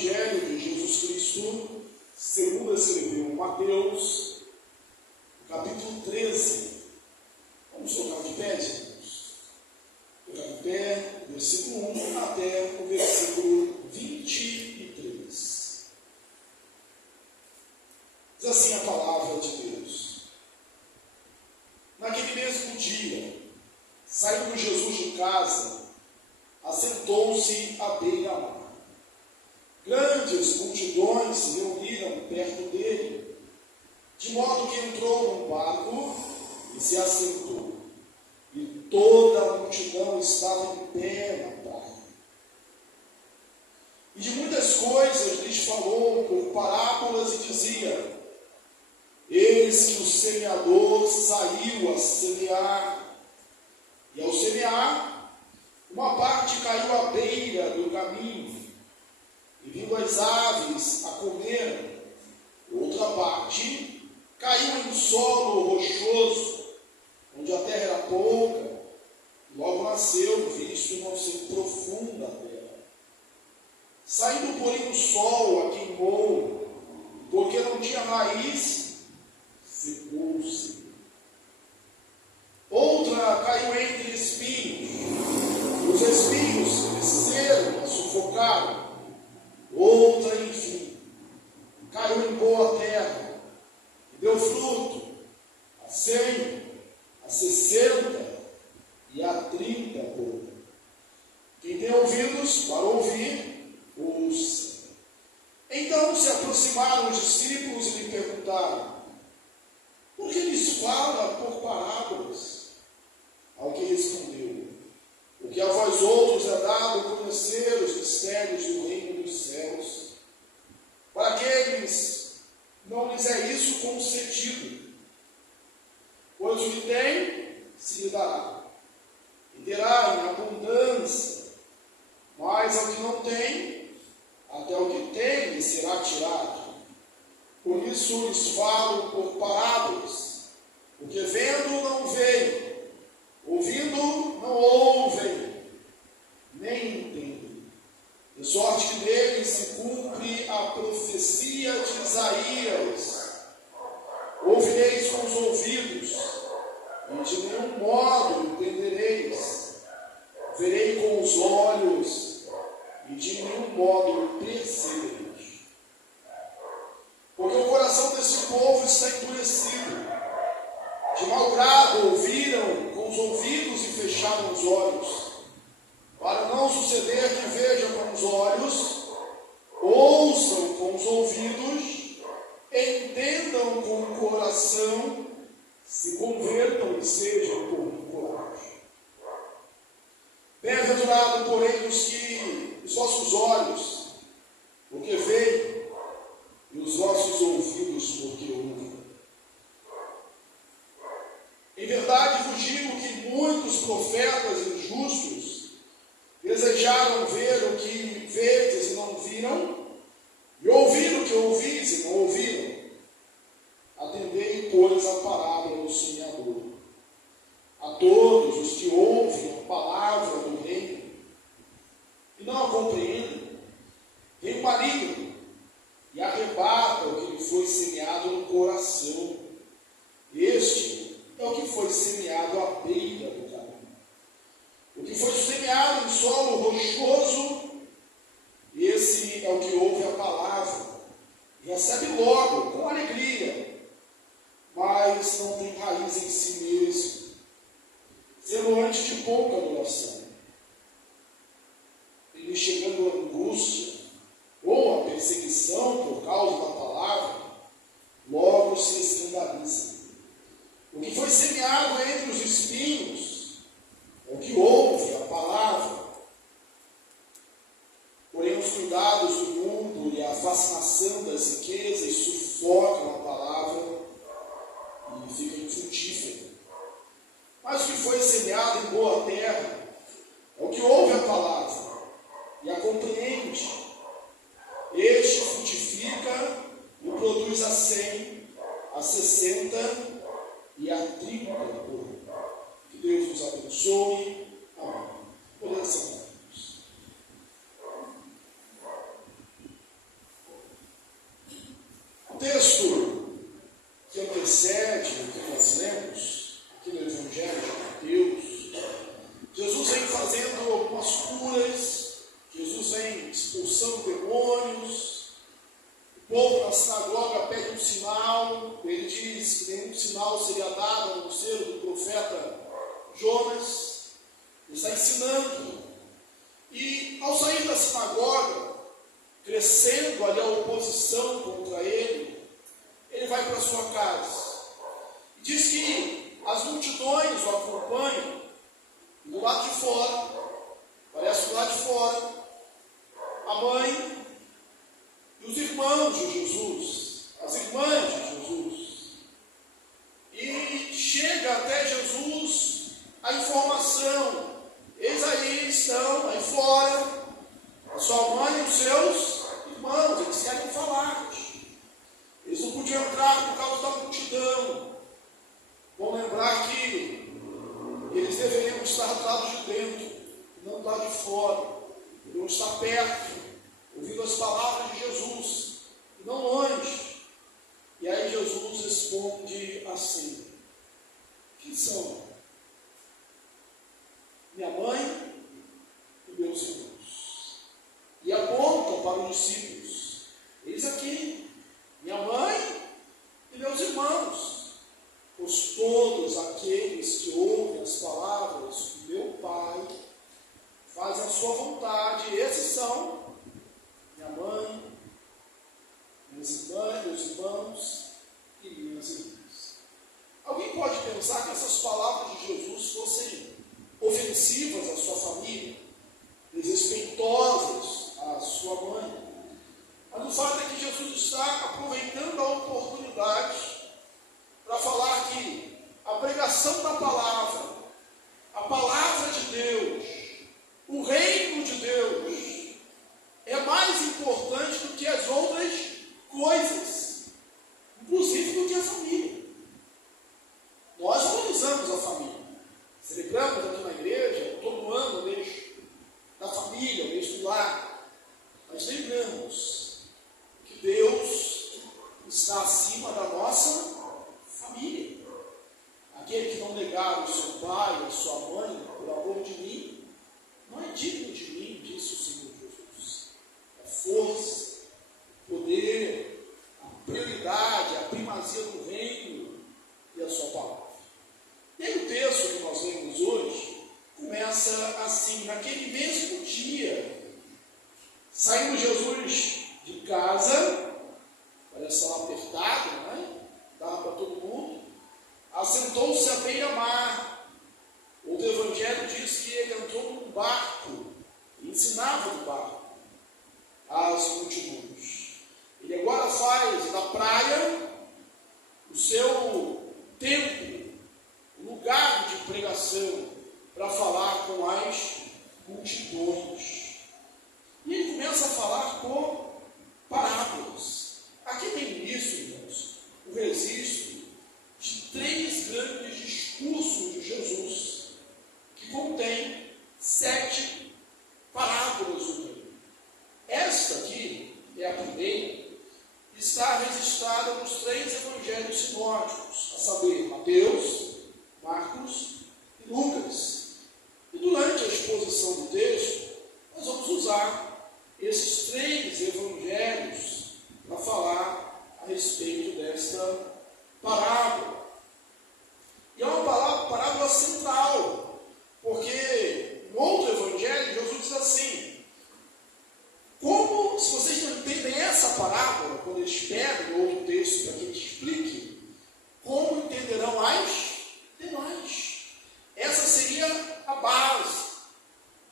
Evangelho de Jesus Cristo, segundo escreveu Mateus, capítulo 13. Vamos colocar de pé, irmãos? Colocar de pé, versículo 1 até o versículo 23. Diz assim a palavra de Deus. Naquele mesmo dia, saindo Jesus de casa, assentou-se à beira-mar. Grandes multidões se reuniram perto dele, de modo que entrou num barco e se assentou. E toda a multidão estava em pé na praia. E de muitas coisas lhes falou por parábolas e dizia: eis que o semeador saiu a semear, e ao semear, uma parte caiu à beira do caminho, e vindo as aves a comer, outra parte caiu em solo rochoso, onde a terra era pouca, e logo nasceu, visto não ser profunda a terra. Saindo, porém, o sol a queimou, porque não tinha raiz, secou-se. Outra caiu entre espinhos, e os espinhos cresceram, a sufocaram. Outra, enfim, caiu em boa terra, e deu fruto, a 100, a 60 e a 30 por um. Quem tem ouvidos para ouvir, ouça. Então se aproximaram os discípulos e lhe perguntaram: por que lhes fala por parábolas? Ao que respondeu: o que a vós outros é dado conhecer os mistérios do reino dos céus, para aqueles não lhes é isso concedido. Pois o que tem, se lhe dará, e terá em abundância, mas ao que não tem, até o que tem lhe será tirado. Por isso lhes falo por parábolas, porque vendo não veem, ouvindo não ouvem, nem entendem, de sorte que neles se cumpre a profecia de Isaías: ouvireis com os ouvidos, e de nenhum modo entendereis, verei com os olhos, e de nenhum modo percebereis. Porque o coração desse povo está endurecido, de mau grado ouviram com os ouvidos e fecharam os olhos, para não suceder que vejam com os olhos, ouçam com os ouvidos, entendam com o coração, se convertam e sejam por coragem. Bem-aventurado, porém, os vossos olhos, porque veem, e os vossos ouvidos, porque ouvem. Em verdade vos digo que muitos profetas injustos desejaram ver o que vedes e não viram, e ouvir o que ouvis e não ouviram. Atendei, pois, a parábola do semeador. A todos os que ouvem a palavra do reino e não a compreendem, vem o maligno e arrebata o que lhe foi semeado no coração. Este é o que foi semeado à beira do caminho. O que foi semeado em solo rochoso, esse é o que ouve a palavra e recebe logo, com alegria, mas não tem raiz em si mesmo, sendo antes de pouca duração. Ele chegando a angústia ou a perseguição por causa da palavra, logo se escandaliza. O que foi semeado entre os espinhos é o que ouve a palavra. Porém, os cuidados do mundo e a fascinação das riquezas sufocam a palavra e fica infrutífera. Mas o que foi semeado em boa terra é o que ouve a palavra e a compreende. Este frutifica e produz a 100, a 60 e a 30 por um. Que Deus nos abençoe. Amém. Podemos sentar. na sinagoga, pede um sinal. Ele diz que nenhum sinal seria dado, a não ser do profeta Jonas. Ele está ensinando. E ao sair da sinagoga, crescendo ali a oposição contra ele, ele vai para sua casa. E diz que as multidões o acompanham do lado de fora. Parece do lado de fora a mãe e os irmãos de Jesus, as irmãs de Jesus. E chega até Jesus a informação: eis aí eles estão aí fora, a sua mãe e os seus irmãos, eles querem falar. Eles não podiam entrar por causa da multidão. Vamos lembrar que eles deveriam estar do lado de dentro, não do lado de fora. Deveriam estar perto, ouvindo as palavras de Jesus, e não longe. E aí Jesus responde assim: quem são? Minha mãe e meus irmãos. E apontam para os discípulos: eis aqui, minha mãe e meus irmãos. Pois todos aqueles que ouvem as palavras do meu Pai fazem a sua vontade. Esses são minha mãe, minhas irmãs, meus irmãos e minhas irmãs. Alguém pode pensar que essas palavras de Jesus fossem ofensivas à sua família, desrespeitosas à sua mãe. Mas o fato é que Jesus está aproveitando a oportunidade para falar que a pregação da palavra, a palavra de Deus, o reino de Deus, é mais importante do que as outras coisas, inclusive do que a família. Nós valorizamos a família, celebramos aqui na igreja, todo ano, o mês da família, o mês do lar, mas lembramos que Deus está acima da nossa família. Aquele que não negar o seu pai, a sua mãe, por amor de mim, não é digno de mim, disse o Senhor Jesus. A força, o poder, a prioridade, a primazia do reino e a sua palavra. E aí o texto que nós lemos hoje começa assim: naquele mesmo dia, saindo Jesus de casa, parece lá apertado, né? Dava para todo mundo, assentou-se à beira-mar. O Evangelho diz que ele entrou num barco e ensinava no barco às multidões. Ele agora faz da praia o seu templo, o lugar de pregação, para falar com as multidões. E ele começa a falar por parábolas. Aqui tem isso, irmãos, o registro de 3 grandes discursos de Jesus, que contém 7 parábolas do reino. Esta aqui é a primeira, está registrada nos 3 evangelhos sinóticos, a saber, Mateus, Marcos e Lucas. E durante a exposição do texto, nós vamos usar esses 3 evangelhos para falar a respeito desta parábola. E é uma parábola central, porque no outro evangelho Jesus diz assim: como, se vocês não entendem essa parábola, quando eles pedem outro texto para que ele explique, como entenderão as demais? Essa seria a base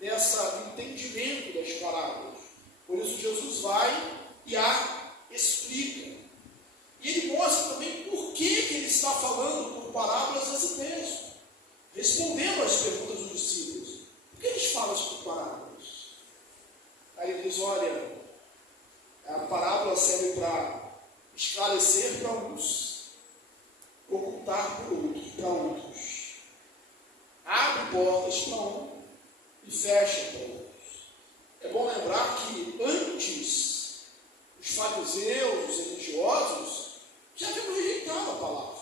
desse entendimento das parábolas. Por isso Jesus vai e a explica. E ele mostra também por que ele está falando por parábolas esse texto, respondendo às perguntas dos discípulos. Por que eles falam por parábolas? Aí ele diz: olha, a parábola serve para esclarecer para uns, ocultar para outros. Abre portas para um e fecha para outros. É bom lembrar que antes os fariseus, os religiosos, já haviam rejeitado a palavra.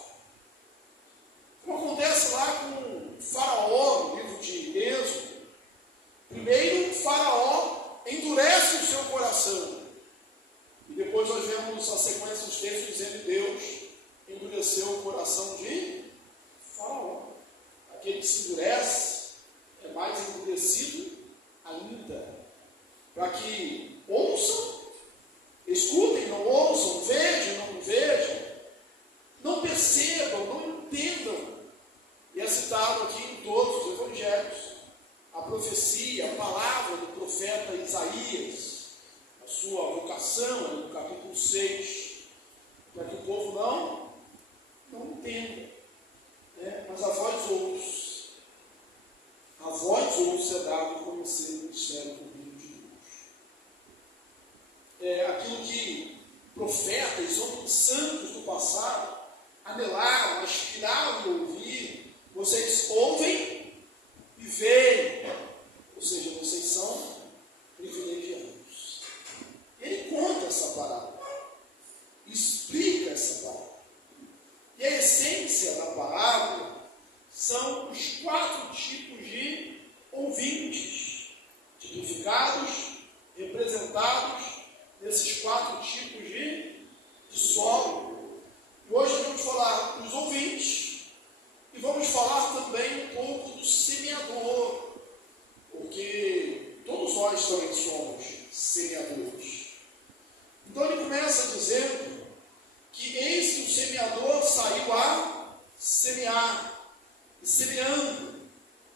Como acontece lá com Faraó, no livro de Êxodo. Primeiro, Faraó endurece o seu coração. E depois nós vemos temos a sequência dos textos dizendo que Deus endureceu o coração de Faraó. Aquele que se endurece é mais endurecido ainda. Para que ouçam, escutem, não ouçam, vejam, não vejam, não percebam, não entendam. E é citado aqui em todos os evangelhos a profecia, a palavra do profeta Isaías, a sua vocação, no capítulo 6, para que o povo não entenda, né? Mas a vós outros é dado conhecer o mistério do reino de Deus. Aquilo que profetas, homens santos do passado anelaram, aspiraram a ouvir, vocês ouvem e veem, ou seja, vocês são privilegiados. Ele conta essa parábola, explica essa parábola. E a essência da parábola são os 4 tipos de ouvintes, tipificados, representados nesses 4 tipos de solo. E hoje nós vamos falar dos ouvintes e vamos falar também um pouco do semeador, porque todos nós também somos semeadores. Então ele começa dizendo que eis que o semeador saiu a semear, e semeando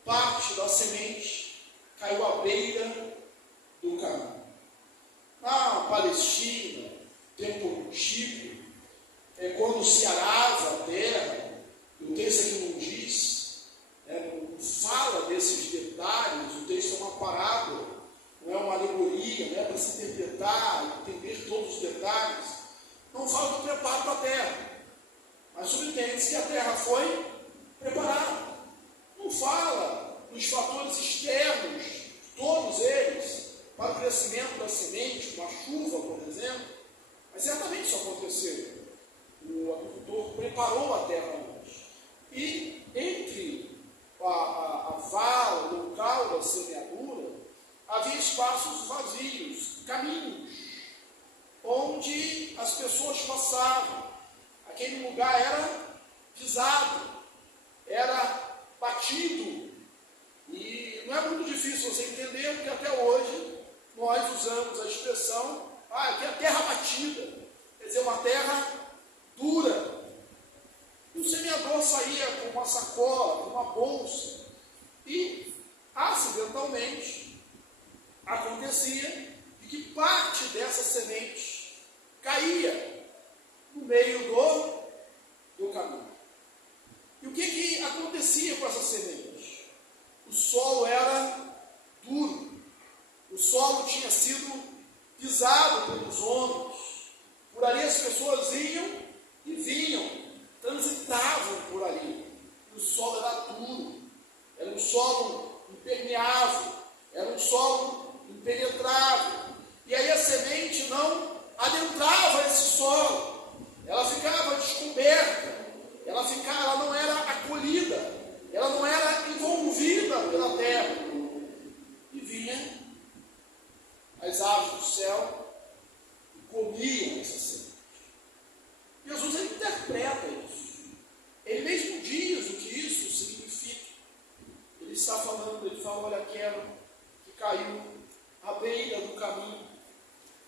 parte da semente caiu à beira do caminho. Na Palestina, tempo antigo, quando se arava a terra, o texto aqui não diz, não fala desses detalhes, o texto é uma parábola, não é uma alegoria, para se interpretar, entender todos os detalhes. Não fala do preparo da terra, mas subentende-se que a terra foi preparada. Não fala dos fatores externos, todos eles, para o crescimento da semente, uma chuva, por exemplo, mas certamente isso aconteceu. O agricultor preparou a terra antes. E entre a vala, o local da semeadura, havia espaços vazios, caminhos, onde as pessoas passavam. Aquele lugar era pisado, era batido. E não é muito difícil você entender, porque até hoje nós usamos a expressão, aqui é a terra batida, quer dizer, uma terra dura. E o semeador saía com uma sacola, com uma bolsa, e acidentalmente acontecia de que parte dessa semente caía no meio do caminho. E o que acontecia com essa semente? O solo era duro, o solo tinha sido pisado pelos homens, por ali as pessoas iam e vinham, transitavam por ali. O solo era duro, era um solo impermeável, era um solo impenetrável. E aí a semente não adentrava esse solo, ela ficava descoberta, ela não era acolhida, ela não era envolvida pela terra. E vinha as aves do céu e comiam essa semente. Jesus ele interpreta isso. Ele mesmo diz o que isso significa. Ele está falando, ele fala, olha, quero que caiu à beira do caminho.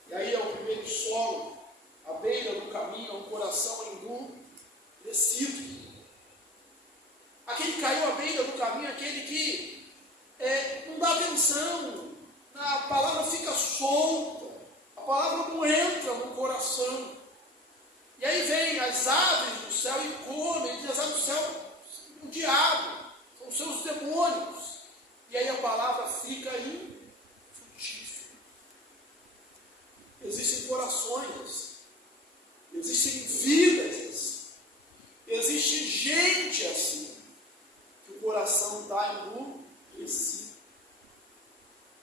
E aí é o primeiro solo, à beira do caminho, é um coração endurecido. Aquele que caiu à beira do caminho, aquele que não dá atenção, a palavra fica solta, a palavra não entra no coração. E aí vem as aves do céu e comem, e as aves do céu, o diabo, são os seus demônios. E aí a palavra fica infrutífera. Existem corações, existem vidas assim, existe gente assim, que o coração está endurecido,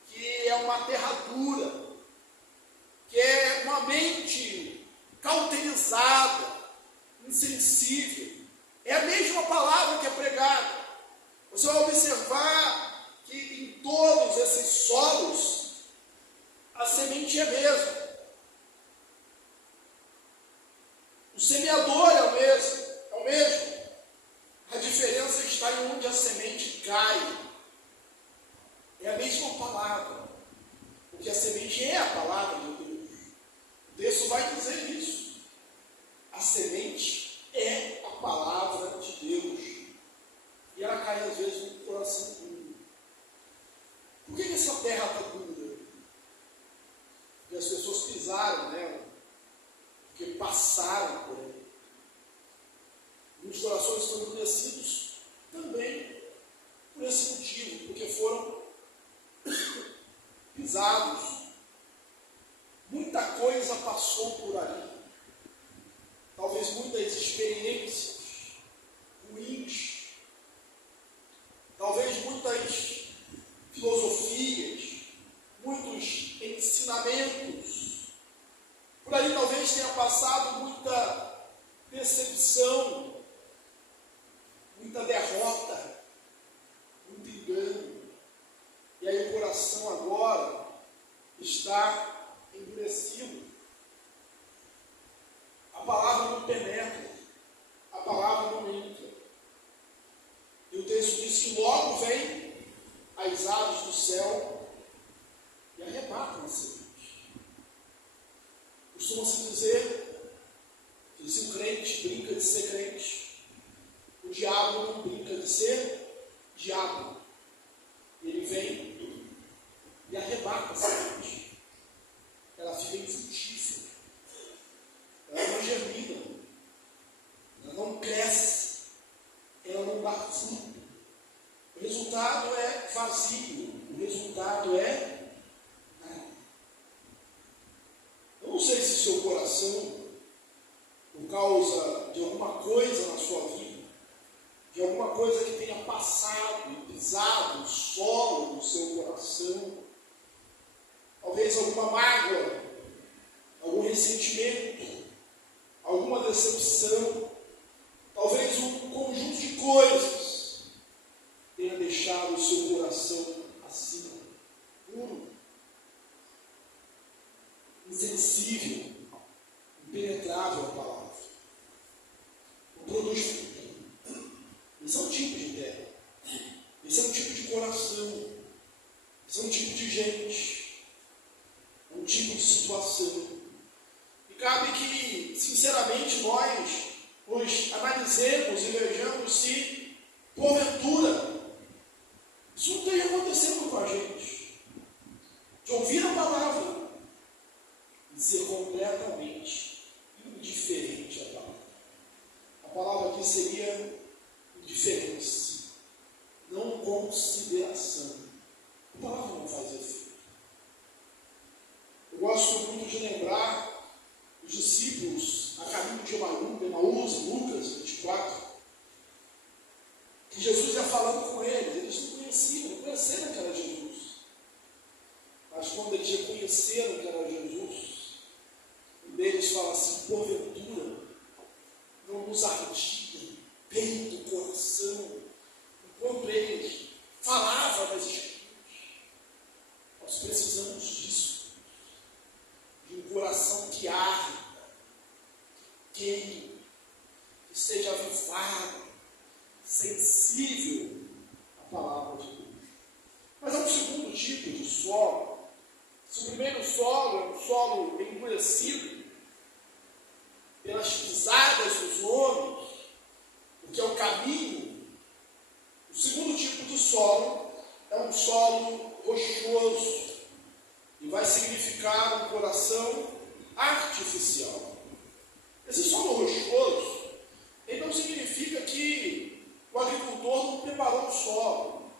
que é uma terra dura, que é uma mente cauterizada, insensível. É a mesma palavra que é pregada. Você vai observar que em todos esses solos a semente é a mesma. O semeador é o mesmo. A diferença está em onde a semente cai. É a mesma palavra. Porque a semente é a palavra de Deus. O texto vai dizer isso. A semente é a palavra de Deus. E ela cai às vezes no coração duro. Por que essa terra está dura? Porque as pessoas pisaram nela. Porque passaram por ela. E os corações estão endurecidos também por esse motivo. Porque foram pisados. Muita coisa passou por ali. Talvez muitas experiências ruins. Talvez muitas filosofias, muitos ensinamentos. Por ali talvez tenha passado muita decepção, muita derrota, muito engano. E aí o coração agora está endurecido. A palavra não penetra, a palavra não entra. E o texto diz que logo vem as aves do céu e arrebatam a semente. Costuma-se dizer que se o crente brinca de ser crente, o diabo não brinca de ser diabo. Ele vem e arrebata a semente. Ela fica infrutífera. Ela não germina. Ela não cresce. Ela não dá fruto. O resultado é vazio. O resultado é nada. Eu não sei se seu coração, por causa de alguma coisa na sua vida, de alguma coisa que tenha passado e pisado o solo do seu coração, talvez alguma mágoa, algum ressentimento, alguma decepção, talvez um conjunto de coisas tenha deixado o seu coração assim, puro, insensível, impenetrável à palavra. Não produz fruto. Esse é um tipo de terra. Esse é um tipo de coração. Esse é um tipo de gente. É um tipo de situação. E cabe que, sinceramente, nós nos analisemos e vejamos se, porventura, isso não esteja acontecendo com a gente. De ouvir a palavra e ser completamente indiferente à palavra. A palavra aqui seria indiferença, não consideração. A palavra não faz efeito. Eu gosto muito de lembrar os discípulos a caminho de Emaús, Lucas 24, que Jesus ia falando com eles. Eles não conheceram que era Jesus. Mas quando eles reconheceram que era Jesus, um deles fala assim: porventura não nos ardia peito, coração, enquanto eles falavam das Escrituras. Nós precisamos disso, de um coração que arde, que seja avivado, sensível à palavra de Deus. Mas há um segundo tipo de solo. Se o primeiro solo é um solo endurecido pelas pisadas dos homens, porque é o caminho, o segundo tipo de solo é um solo rochoso e vai significar um coração artificial. Esse solo rochoso, ele não significa que o agricultor não preparou o solo.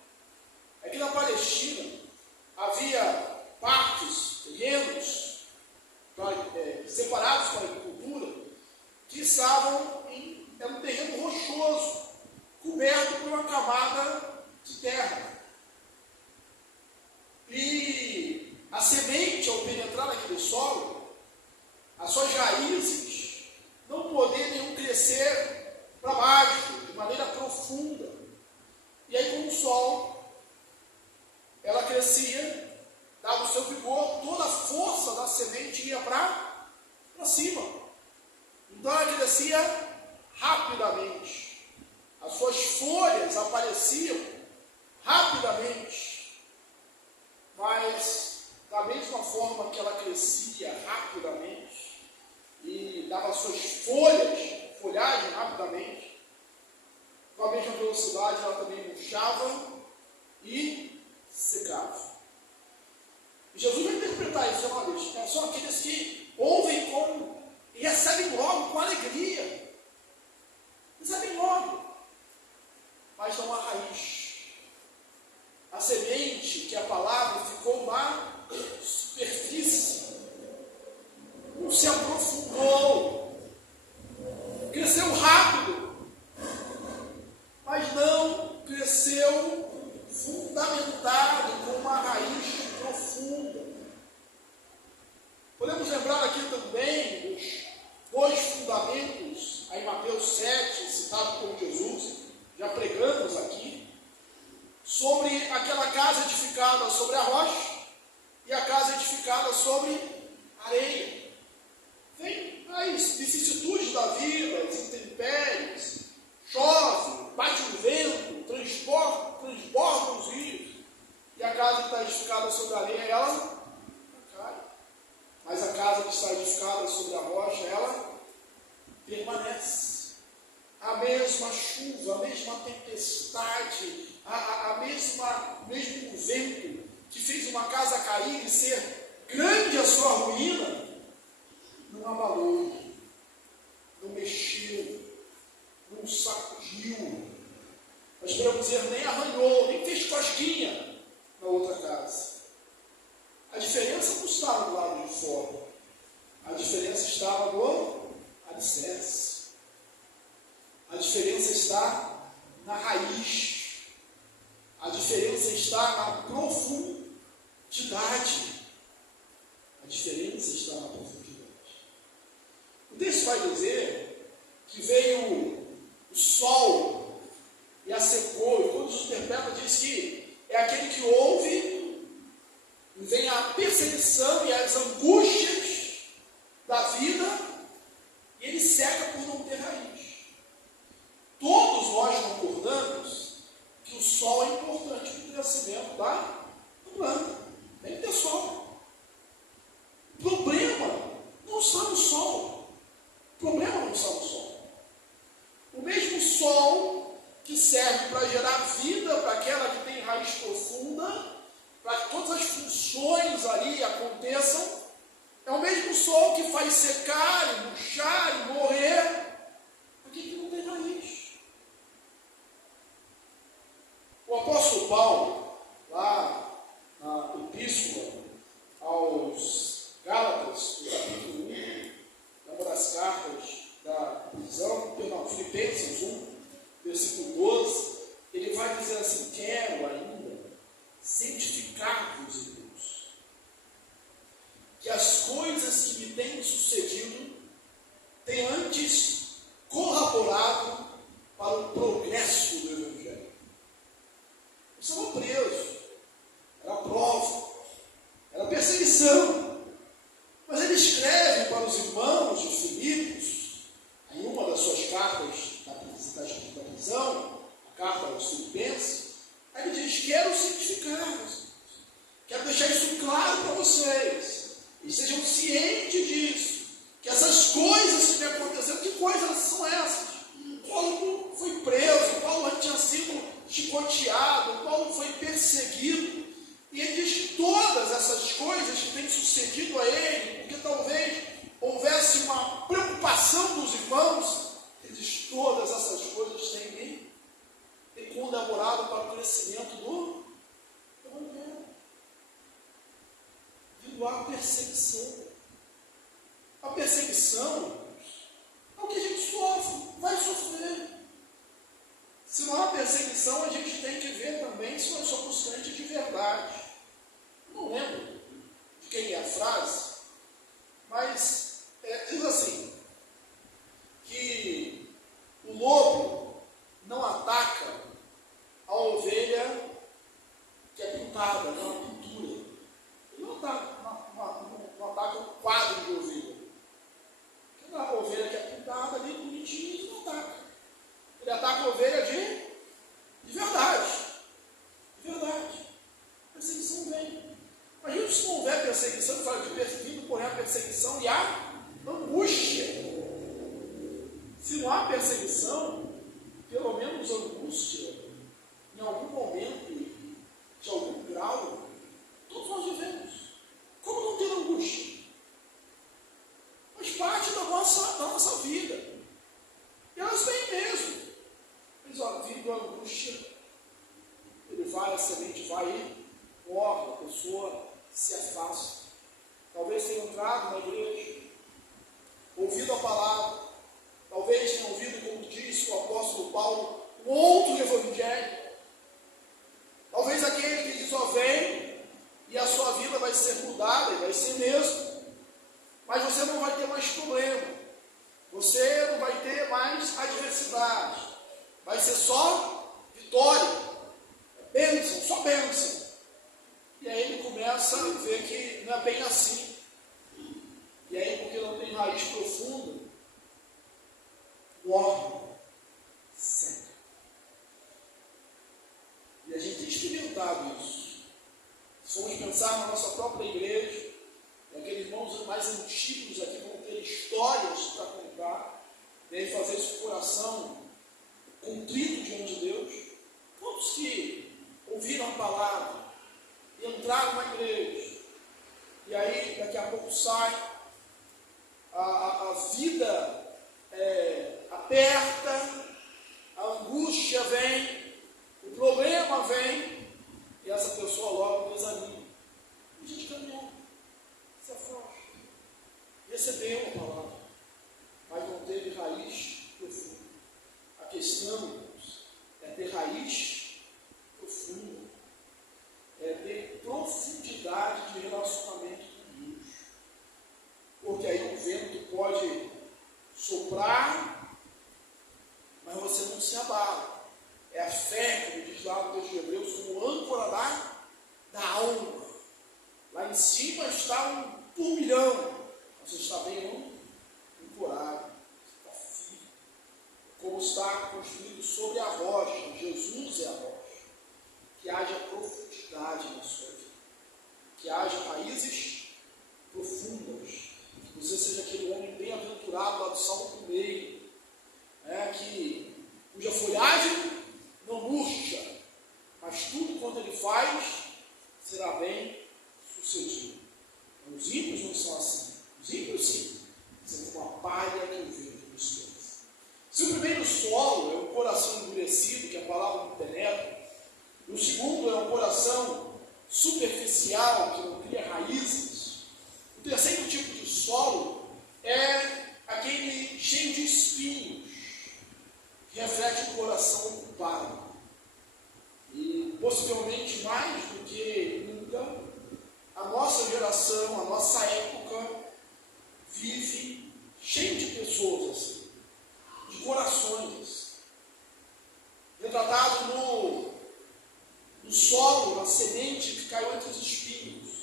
É que na Palestina havia partes, terrenos separados para a agricultura, que estavam era um terreno rochoso, coberto por uma camada de terra. E a semente, ao penetrar naquele solo, as suas raízes não poderiam crescer para baixo, de maneira profunda. E aí, com o sol, ela crescia, dava o seu vigor, toda a força da semente ia para cima. Então ela crescia rapidamente. As suas folhas apareciam rapidamente. Mas, da mesma forma que ela crescia rapidamente e dava suas folhagem rapidamente, com a mesma velocidade ela também murchava e secava. E Jesus vai interpretar isso, olha, são aqueles que ouvem e recebem logo com alegria. Recebem logo, mas não há raiz. A semente, que é a palavra, ficou na superfície, não se aprofundou, cresceu rápido, mas não cresceu fundamentado com uma raiz profunda. Podemos lembrar aqui também dos dois fundamentos, aí em Mateus 7, citado por Jesus, já pregamos aqui, sobre aquela casa edificada sobre a rocha e a casa edificada sobre areia. Tem as vicissitudes da vida, as intempéries, chove, bate o vento, transborda os rios, e a casa que está edificada sobre a areia, ela cai. Mas a casa que está edificada sobre a rocha, ela permanece. A mesma chuva, a mesma tempestade, o mesmo vento que fez uma casa cair e ser grande a sua ruína, não abalou, não mexeu, não sacudiu, mas podemos dizer, nem arranhou, nem fez cosquinha na outra casa. A diferença não estava do lado de fora, a diferença estava no alicerce. A diferença está na raiz. A diferença está na profundidade. A diferença está na profundidade. O texto vai dizer que veio o sol e a secou. E quando os interpreta, diz que é aquele que ouve e vem a perseguição e as angústias da vida e ele seca por não ter raiz. Todos nós concordamos que o sol é importante para o crescimento da planta. Tem que ter sol. O problema não está no sol. O problema não está no sol. O mesmo sol que serve para gerar vida para aquela que tem raiz profunda, para que todas as funções ali aconteçam, é o mesmo sol que faz secar, e murchar e morrer aqui que não tem raiz. O apóstolo Paulo, lá na epístola aos Gálatas, no capítulo 1, uma das cartas da prisão, Filipenses 1, versículo 12, ele vai dizer assim: quero ainda cientificar-vos, irmãos, que as coisas que me têm sucedido têm antes colaborado para o progresso do Evangelho. Eu estava preso, era prova, era perseguição. Mas ele escreve para os irmãos de Filipos, em uma das suas cartas da prisão, a carta aos Filipenses, aí ele diz: quero cientificar-vos, quero deixar isso claro para vocês, e sejam cientes disso, que essas coisas que me aconteceram, que coisas são essas? Paulo foi preso, Paulo tinha sido chicoteado, Paulo foi perseguido, e ele diz que todas essas coisas que têm sucedido a ele, porque talvez houvesse uma preocupação dos irmãos, ele diz: todas essas coisas têm colaborado para o crescimento do Evangelho. Vindo a perseguição. A perseguição é o que a gente sofre, vai sofrer. Se não há perseguição, a gente tem que ver também se nós somos crentes de verdade. Não lembro de quem é a frase, mas diz assim, que o lobo não ataca a ovelha que é pintada, não é uma pintura. Ele não ataca um quadro de ovelha. A ovelha que é pintada, perseguição, ele fala de vindo, porém, a perseguição e a angústia. Se não há perseguição, pelo menos angústia, em algum momento, de algum grau, todos nós vivemos. Como não ter angústia? Faz parte da nossa vida. E elas vêm mesmo. Mas olha, vindo a angústia, a semente vai e morre, a pessoa se afasta. Talvez tenha entrado na igreja, ouvido a palavra, talvez tenha ouvido, como disse o apóstolo Paulo, um outro evangelho. Talvez aquele que diz, ó, vem, e a sua vida vai ser mudada, e vai ser mesmo. Mas você não vai ter mais problema. Você não vai ter mais adversidade. Vai ser só vitória. Bênção, só bênção. E aí ele começa a ver que não é bem assim. E aí, porque não tem raiz profunda, morre, seca. E a gente tem experimentado isso. Se formos pensar na nossa própria igreja, aqueles irmãos mais antigos aqui vão ter histórias para contar, e aí fazer esse coração contrito diante de Deus. Quantos que ouviram a palavra, entraram na igreja, e aí daqui a pouco sai, a vida aperta, a angústia vem, o problema vem, e essa pessoa logo desanima. A gente caminhou, se afasta, recebeu a palavra, mas não teve raiz profunda. A questão, irmãos, é ter raiz profunda, é ter profundidade de relacionamento com Deus. Porque aí o vento pode soprar, mas você não se abala. É a fé, como diz lá no texto de Hebreus, como âncora da alma. Lá em cima está um turbilhão, você está bem ancorado, está firme. Como está construído sobre a rocha, Jesus é a rocha. Que haja profundidade na sua vida, que haja raízes profundas, que você seja aquele homem bem-aventurado lá do Salmo 1, cuja folhagem não murcha, mas tudo quanto ele faz será bem sucedido. Os ímpios não são assim. Os ímpios sim, são como a palha que o vento despeja. Se o primeiro solo é um coração endurecido, que a palavra não penetra, o segundo é um coração superficial, que não cria raízes. O terceiro tipo de solo é aquele cheio de espinhos, que reflete um coração ocupado. E possivelmente mais do que nunca, a nossa geração, a nossa época, vive cheio de pessoas assim, de corações, retratado no solo, na semente que caiu entre os espinhos.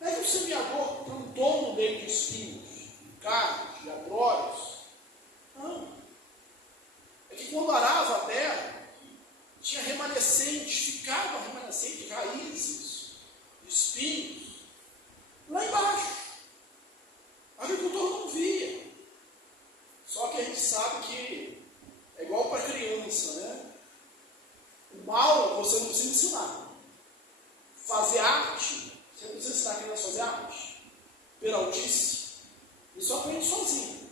Não é que o semeador plantou no meio de espinhos, de carros, de abrolhos. Não. É que quando arava a terra, tinha remanescentes, ficava remanescente, raízes, de espinhos, lá embaixo. O agricultor não via. Só que a gente sabe que é igual para criança, né? O mal você não precisa ensinar. Fazer arte, você não precisa ensinar a criança a fazer arte. Peraltice, isso aprende sozinho.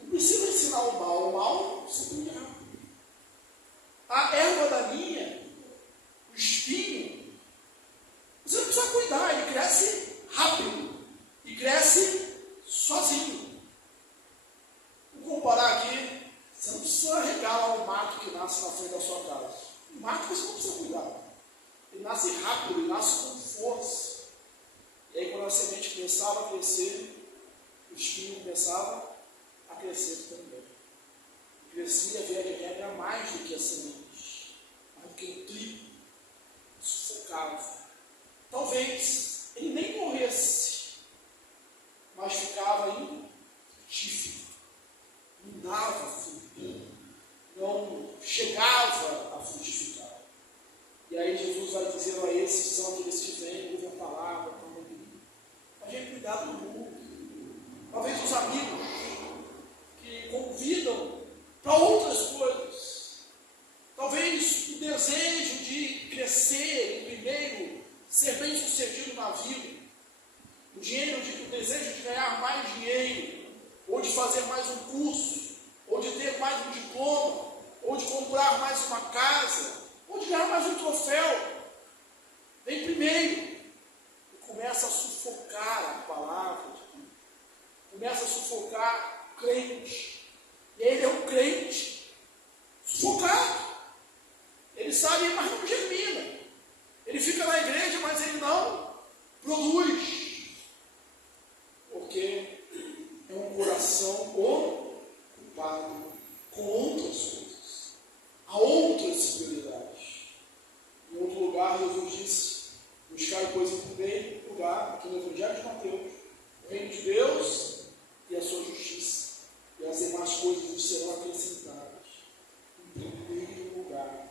Não precisa ensinar o mal você aprende errado. A erva daninha, o espinho, você não precisa cuidar, ele cresce rápido e cresce sozinho. Vou comparar aqui, você não precisa regar lá o mato que nasce na frente da sua casa. O mato você não precisa cuidar. Ele nasce rápido, ele nasce com força. E aí quando a semente começava a crescer, o espinho começava a crescer também. Crescia, via de regra, mais do que a semente, mais do que o trigo, sufocava. Talvez ele nem morresse, mas ficava infrutífero, não dava fruto, não chegava a frutificar. E aí Jesus vai dizer a esses, são aqueles que vêm, ouvem a palavra, para ouvir, cuidar do mundo. Talvez os amigos que convidam para outras coisas. Talvez o desejo de crescer, primeiro, ser bem sucedido na vida. O desejo de ganhar mais dinheiro, ou de fazer mais um curso, ou de ter mais um diploma, ou de comprar mais uma casa, ou de ganhar mais um troféu. Vem primeiro e começa a sufocar a palavra de Deus. Começa a sufocar o crente. E ele é um crente sufocado. Ele sabe, mas não germina. Ele fica na igreja, mas ele não produz. Porque é um coração ocupado com outras coisas. Há outras prioridades. Em outro lugar, Jesus disse: buscar, pois, em primeiro lugar, aqui no Evangelho de Mateus, o reino de Deus e a sua justiça, e as demais coisas vos serão acrescentadas. Em primeiro lugar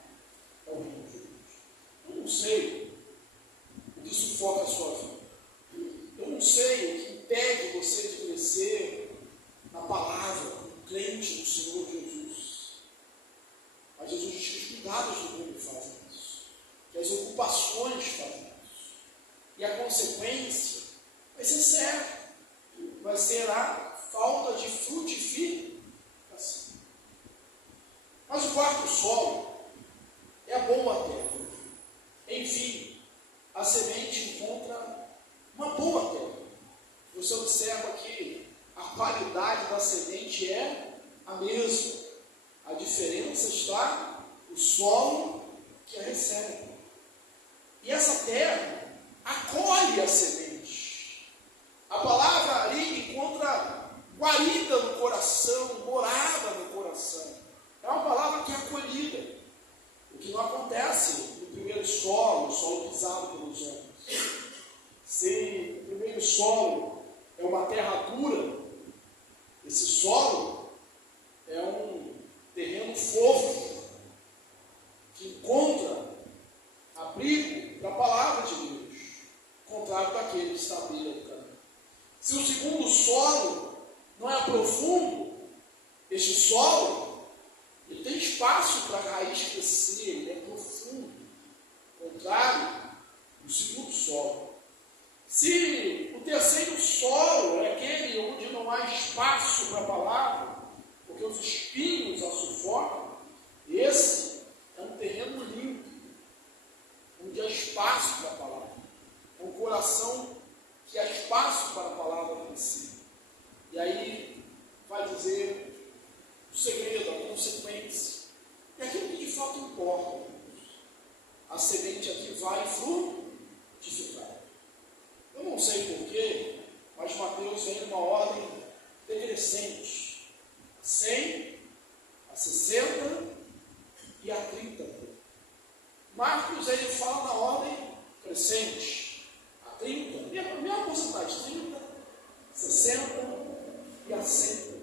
é o reino de Deus. Eu não sei o que sufoca a sua vida. Eu não sei o que impede você de crescer na palavra, como crente do Senhor Jesus. Mas Jesus diz que os cuidados do mundo fazem isso, que as ocupações fazem isso, e a consequência vai ser certa, vai ser a falta de frutificação. Mas o quarto solo é a boa terra. Enfim, a semente encontra uma boa terra. Você observa que a qualidade da semente é a mesma. A diferença está no solo que a recebe. E essa terra acolhe a semente. A palavra ali encontra guarida no coração, morada no coração. É uma palavra que é acolhida. O que não acontece no primeiro solo, o solo pisado pelos homens. Se o primeiro solo é uma terra dura, esse solo é um terreno fofo, que encontra abrigo da palavra de Deus, contrário daquele que está à beira do caminho. Se o segundo solo não é profundo, este solo ele tem espaço para a raiz crescer, ele é profundo, contrário do segundo solo. Se o terceiro solo é aquele onde não há espaço para a palavra, porque os espinhos a sufocam, esse é um terreno limpo, onde há espaço para a palavra. É um coração que há espaço para a palavra crescer. E aí vai dizer o segredo, a consequência. E aquilo que de fato importa. A semente aqui vai frutificar. Eu não sei porquê, mas Mateus vem numa ordem decrescente. A 100, a 60 e a 30. Marcos ele fala na ordem crescente. A 30, mesma porcentagem, 30, 60 e a 100.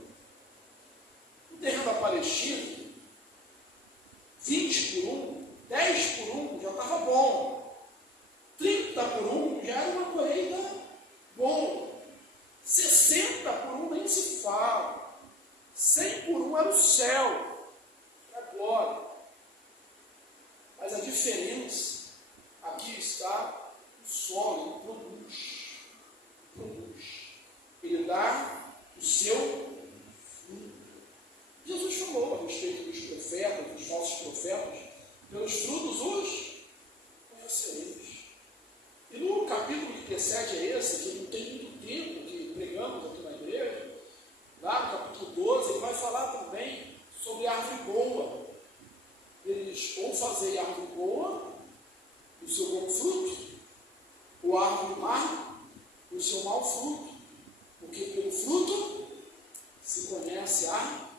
No terreno da Palestina, 20 por 1, 10 por 1 já estava bom. 30 por 1 já era uma colheita boa. 60 por 1 nem se fala. 100 por 1 era o céu, era a glória. Mas a diferença aqui está no solo, ele produz. Ele dá o seu fruto. Jesus falou a respeito dos profetas, dos falsos profetas, pelos frutos os conhecereis. E no capítulo que precede a esse, que não tem muito tempo que pregamos aqui na igreja, lá no capítulo 12, ele vai falar também sobre a árvore boa. Eles ou fazem árvore boa, o seu bom fruto, ou árvore má, o seu mau fruto. Porque pelo fruto se conhece a árvore.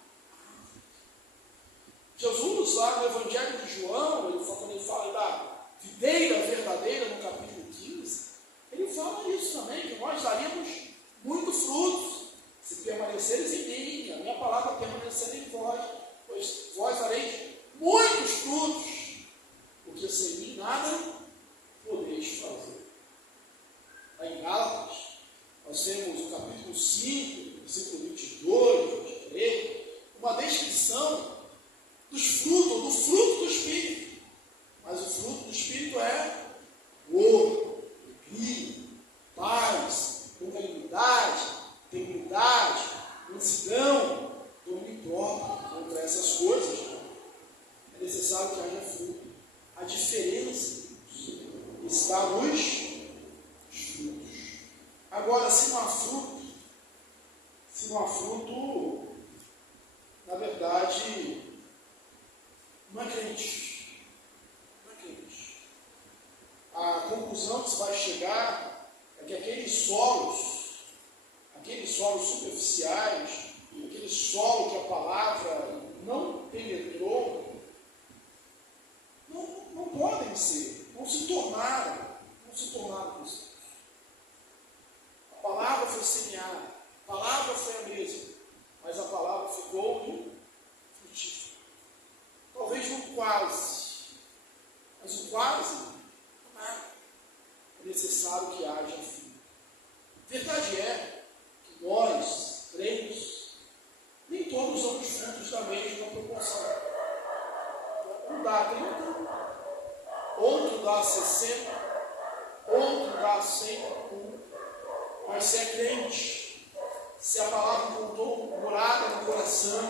Jesus, lá no Evangelho de João, quando ele fala da videira verdadeira, no capítulo 15, ele fala isso também, que nós daríamos muito frutos, se permaneceres em mim, a minha palavra permanecer em vós, pois vós dareis muitos frutos, porque sem mim nada podeis fazer. Lá em Gálatas, nós temos o capítulo 5, versículo 22, 23, uma descrição dos frutos, do fruto do Espírito. Mas o fruto do Espírito é amor, alegria, paz, longanimidade, benignidade, mansidão, domínio próprio. Contra essas coisas é necessário que haja fruto. A diferença está nos frutos. Agora, se não há fruto, na verdade, não é crente. Não é crente. A conclusão que se vai chegar é que aqueles solos superficiais, aquele solo que a palavra não penetrou, não podem ser, não se tornaram cristãos. A palavra foi semeada, a palavra foi a mesma, mas a palavra ficou frutífera. Talvez no quase, mas o quase, nada. É necessário que haja fim. Verdade é que nós, crentes, nem todos somos frutos da mesma proporção. Um dá 30, outro dá 60, outro dá 100, mas se é crente, se a palavra encontrou morada no coração,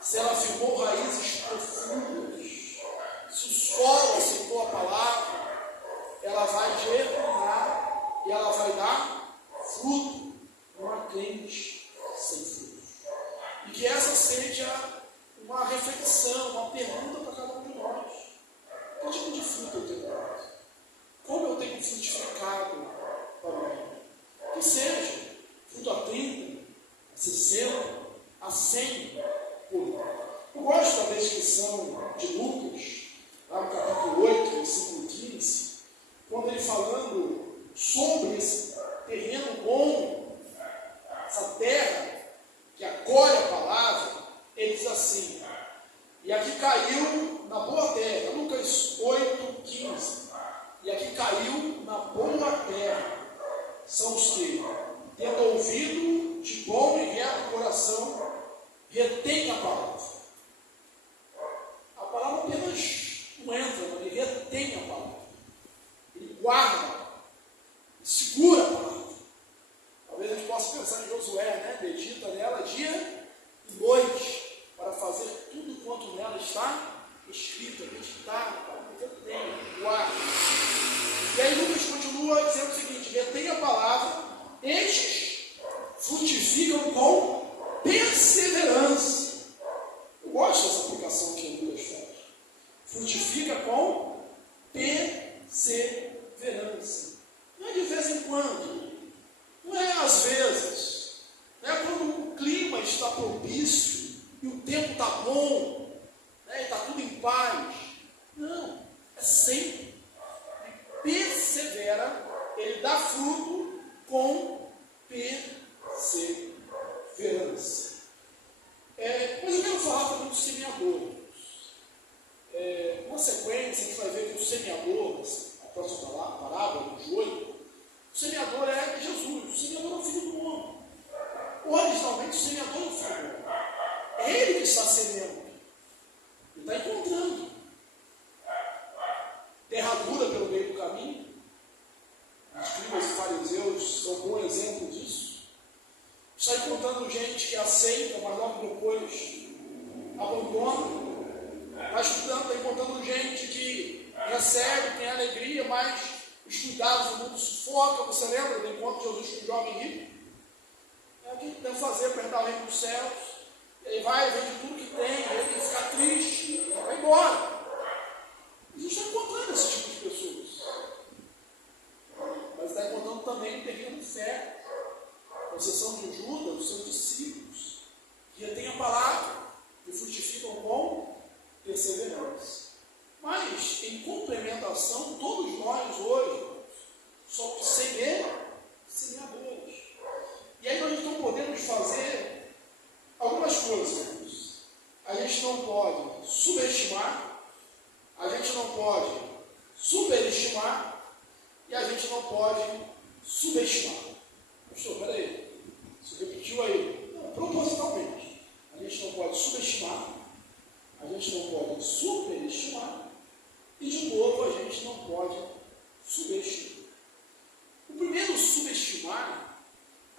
se ela firmou raízes profundas, se o solo aceitou a palavra, ela vai germinar e ela vai dar fruto. Não há crente sem frutos. E que essa seja uma reflexão, uma pergunta para cada um de nós. Qual tipo de fruto eu tenho dado? Como eu tenho frutificado para o reino? Que seja fruto a 30, a 60, a 100 por um. Eu gosto da descrição de Lucas, lá no capítulo 8, versículo 15, quando ele falando sobre esse terreno bom, essa terra que acolhe a palavra, ele diz assim: e aqui caiu na boa terra, Lucas 8, 15, e aqui caiu na boa terra, são os que, tendo ouvido de bom e reto coração, retém a palavra. A palavra apenas não entra, mas ele retém a palavra. Ele guarda, segura a palavra. Talvez a gente possa pensar em Josué, né? Medita nela dia e noite, para fazer tudo quanto nela está escrito, meditado, retém, guarda. E aí Lucas continua dizendo o seguinte: retém a palavra, estes frutificam com perseverança. Eu gosto dessa aplicação que o Lucas faz. Frutifica com perseverança. Não é de vez em quando, não é às vezes, não é quando o clima está propício e o tempo está bom, né, e está tudo em paz. Não, é sempre. Ele persevera, ele dá fruto com perseverança. Mas eu quero falar também do semeador. Na sequência, a gente vai ver que o semeador, a próxima parábola do joio, o semeador é Jesus, o semeador é o filho do homem. Originalmente, o semeador é o filho do homem. É ele que está semeando. Ele está encontrando derradura pelo meio do caminho. Os escribas e fariseus são um bom exemplo disso. Está encontrando gente que aceita, mas logo depois abandona. Está encontrando gente que recebe, tem alegria, mas os cuidados do mundo sufocam. Você lembra do encontro de Jesus com o jovem rico? É o que tem que fazer para herdar o reino dos céus. Ele vai, vende tudo que tem, ele fica triste, vai embora. A gente está encontrando esse tipo de pessoas. Mas está encontrando também um terreno de fé, com exceção de Judas, os seus discípulos, que retêm a palavra e frutificam com perseverança. Mas, em complementação, todos nós hoje somos semeadores. E aí nós não podemos fazer algumas coisas. A gente não pode subestimar, a gente não pode superestimar e a gente não pode subestimar. Pastor,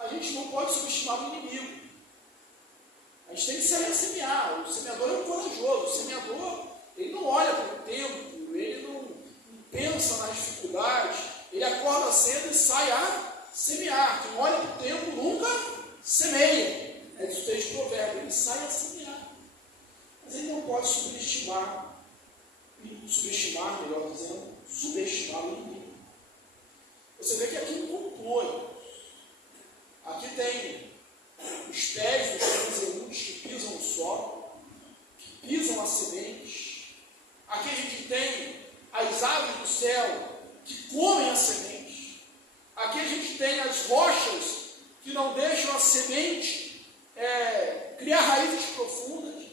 a gente não pode subestimar o inimigo. A gente tem que semear. O semeador é um corajoso. O semeador, ele não olha para o tempo, ele não pensa nas dificuldades, ele acorda cedo e sai a semear. Quem olha para o tempo nunca semeia. É do texto de provérbio, ele sai a semear. Mas ele não pode subestimar, melhor dizendo, subestimar o inimigo. Você vê que aqui não complô. Aqui tem os pés dos transeuntes que pisam o solo, que pisam a semente. Aqui a gente tem as aves do céu que comem a semente. Aqui a gente tem as rochas que não deixam a semente criar raízes profundas.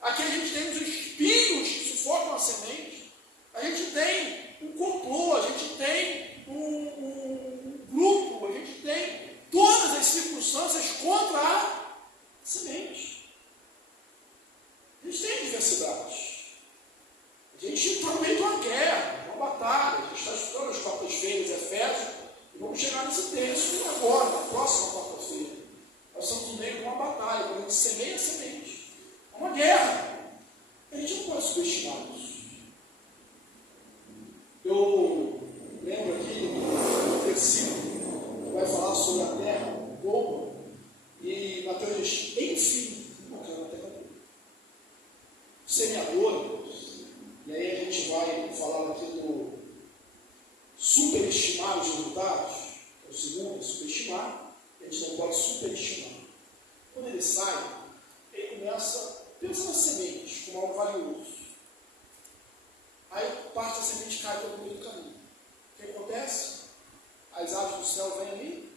Aqui a gente tem os espinhos que sufocam a semente. A gente tem um complô, a gente tem um grupo, a gente tem todas as circunstâncias contra a semente. A gente tem diversidades. A gente está no meio de uma guerra, uma batalha. A gente está estudando as quartas-feiras, Efésios, e vamos chegar nesse texto agora, na próxima quarta-feira. Nós estamos no meio de uma batalha, quando a gente semeia a semente. É uma guerra. A gente não pode subestimar isso. Eu lembro aqui do versículo que vai falar sobre a terra boa, e Mateus diz: enfim, não caiu na terra boa. Semeador, e aí a gente vai falar aqui do superestimar os resultados. O segundo é subestimar, e a gente não pode superestimar. Quando ele sai, ele começa, pensa nas sementes como algo valioso. Aí parte da semente cai pelo meio do caminho. O que acontece? As aves do céu vêm ali,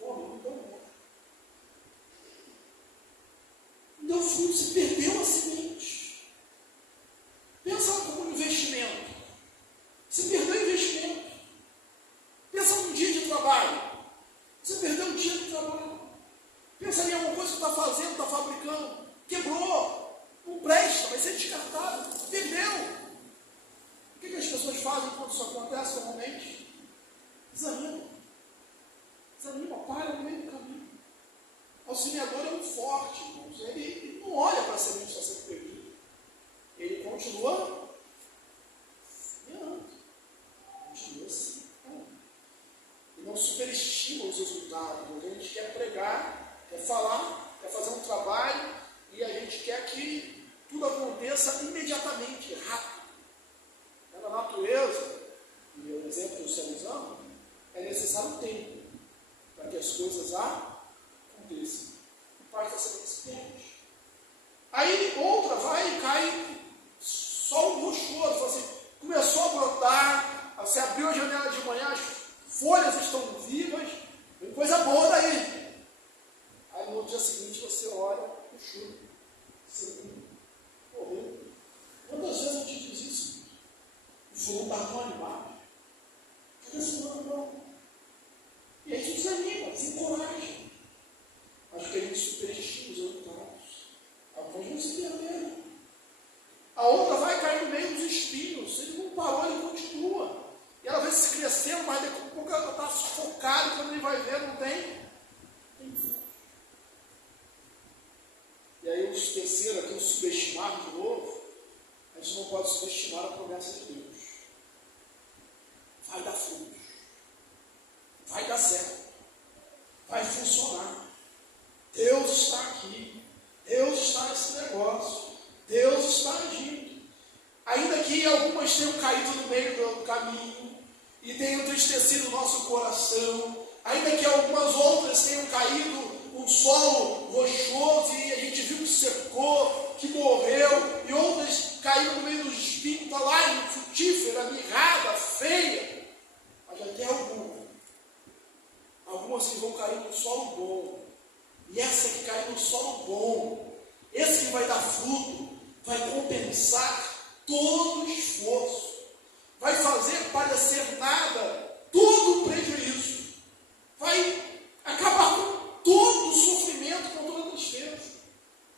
comem, não dão nada. Não deu fruto, se perdeu a semente. Pensa como um investimento. Você perdeu o investimento. Pensa num dia de trabalho. Você perdeu um dia de trabalho. Pensa em alguma coisa que está fazendo, está fabricando. Quebrou. Não presta, vai ser descartado. Perdeu. O que as pessoas fazem quando isso acontece normalmente? Desanima. Desanima, para no meio do caminho. O semeador é um forte, irmãos. Ele não olha para a semente que está sendo perdida. Ele continua semeando. Continua assim. E não superestima os resultados. A gente quer pregar, quer falar, quer fazer um trabalho, e a gente quer que tudo aconteça imediatamente, rápido. Na natureza, e o exemplo que nós estamos usando, é necessário tempo para que as coisas aconteçam. Parte da semente se perde. Aí outra vai e cai só um rochoso, assim, começou a brotar, você abriu a janela de manhã, as folhas estão vivas, tem coisa boa daí. Aí no dia seguinte você olha o choro, você morreu. Quantas vezes eu te diz isso? O fulano está tão animado. Cadê esse fulano não? E aí a gente desanima, desencoraja. Acho que a gente superestima os resultados. Alguns vão se perder. A outra vai cair no meio dos espinhos. Ele não parou, ele continua. E ela vai se crescendo, mas daqui a pouco ela está sufocada, e quando ele vai ver, não tem fim. E aí o terceiro aqui, o subestimar de novo. A gente não pode subestimar a promessa de Deus. Vai dar frutos. Vai dar certo. Vai funcionar. Deus está aqui. Deus está nesse negócio. Deus está agindo. Ainda que algumas tenham caído no meio do caminho e tenham entristecido o nosso coração, ainda que algumas outras tenham caído num solo rochoso e a gente viu que secou, que morreu, e outras caíram no meio dos espinhos, está lá, frutífera, mirrada, feia, mas já tem algumas que vão cair no solo bom, e essa que cai no solo bom, esse que vai dar fruto, vai compensar todo o esforço, vai fazer parecer nada todo o prejuízo, vai acabar com todo o sofrimento, com toda a tristeza,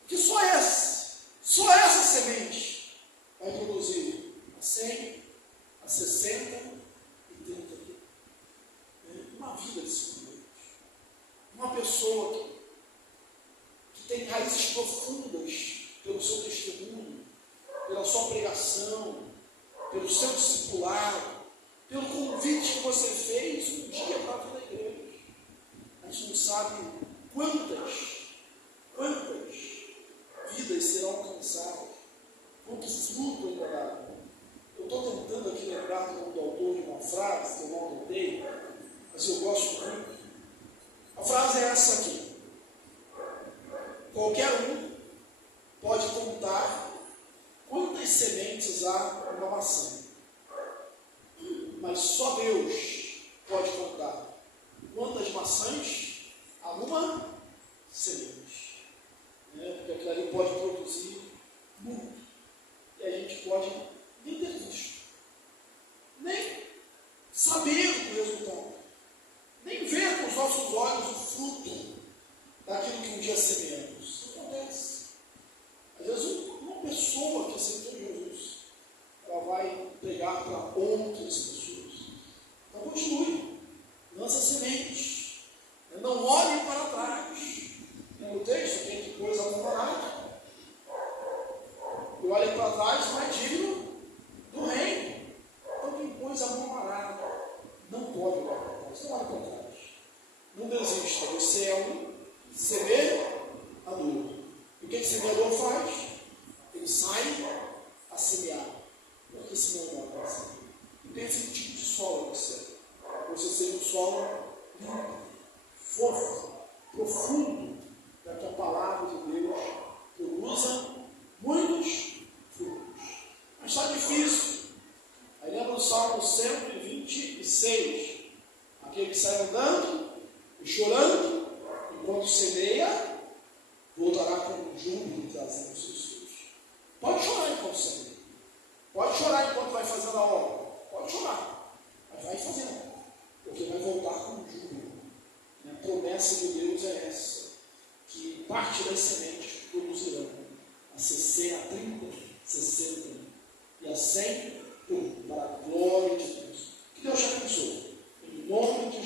porque só essa semente vai produzir a 100, a 60 e 30 dias. Uma vida de 5 anos. Uma pessoa que tem raízes profundas pelo seu testemunho, pela sua pregação, pelo seu discipulado, pelo convite que você fez um dia para vir na igreja. A gente não sabe quantas vidas serão alcançadas, quanto fruto ainda dá. Eu estou tentando aqui lembrar do nome do autor de uma frase que eu não anotei, mas eu gosto muito. A frase é essa aqui: qualquer um pode contar quantas sementes há numa maçã, mas só Deus pode contar quantas maçãs há numa semente. Porque aquilo ali pode produzir muito, e a gente pode nem ter visto, nem saber o resultado, nem ver com os nossos olhos o fruto daquilo que um dia semeamos. Isso acontece. Às vezes uma pessoa que aceitou Jesus, ela vai pregar para outras pessoas. Então continue, lança sementes, não olhe para trás. No texto tem que coisa apavorada. E olha para trás, não é digno do reino. Então quem pôs a mão arada não pode olhar para trás. Não olhe para trás. Não desista. Você é um semeador. E o que esse semeador faz? Ele sai a semear. Porque senão não vai passar. E tem esse tipo de solo você. Você seja um solo limpo, fofo, profundo, para que a palavra de Deus produza muitos frutos. Mas está difícil. Aí lembra o Salmo 126. Aquele que sai andando e chorando, enquanto semeia, voltará com júbilo trazendo os seus filhos. Pode chorar enquanto semeia. Pode chorar enquanto vai fazendo a obra. Pode chorar. Mas vai fazendo. Porque vai voltar com júbilo. A promessa de Deus é essa, que parte das sementes produzirão a 60, a 30, 60 e a 100 para a glória de Deus. Que Deus te abençoe. Em nome de